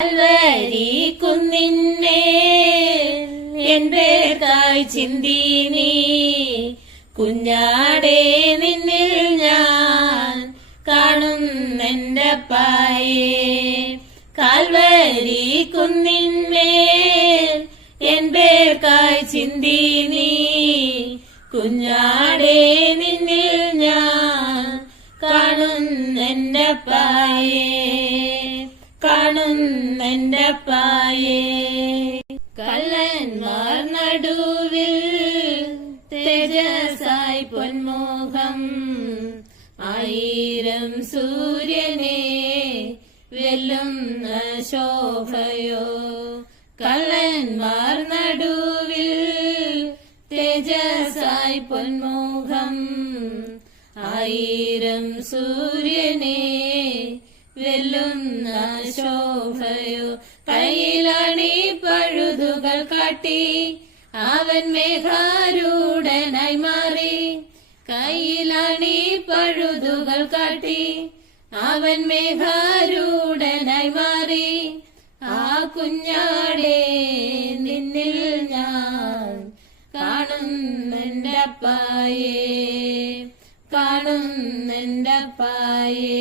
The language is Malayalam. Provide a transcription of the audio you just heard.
കൽവരി കുന്നിന്മേൽ എന്റേതായി ചിന്തി നീ കുഞ്ഞാടേ നിന്നിൽ ഞാൻ കാണുന്നെന്റെ പായേ. കാൽവരി കുന്നിന്മേൽ എന്റേതായി ചിന്തി നീ കുഞ്ഞാടേ നിന്നിൽ ഞാൻ കാണുന്നെന്റെ പായേ കാണുന്നെന്റെ പായേ. കള്ളന്മാർ നടുവിൽ തേജസായി പൊന്മുഖം ആയിരം സൂര്യനെ വെല്ലുന്ന ശോഭയോ. കള്ളന്മാർ നടുവിൽ തേജസായി പൊന്മുഖം ആയിരം സൂര്യനെ വെല്ലുന്ന ശോഭയോ. കയ്യിലാണീ പഴുതുകൾ കാട്ടി അവൻ മേഘാരൂഢനായി മാറി. കയ്യിലാണീ പഴുതുകൾ കാട്ടി അവൻ മേഘാരൂഢനായി മാറി. ആ കുഞ്ഞാടേ നിന്നിൽ ഞാൻ കാണുന്നെന്റെ പായേ കാണുന്നെന്റെ പായേ.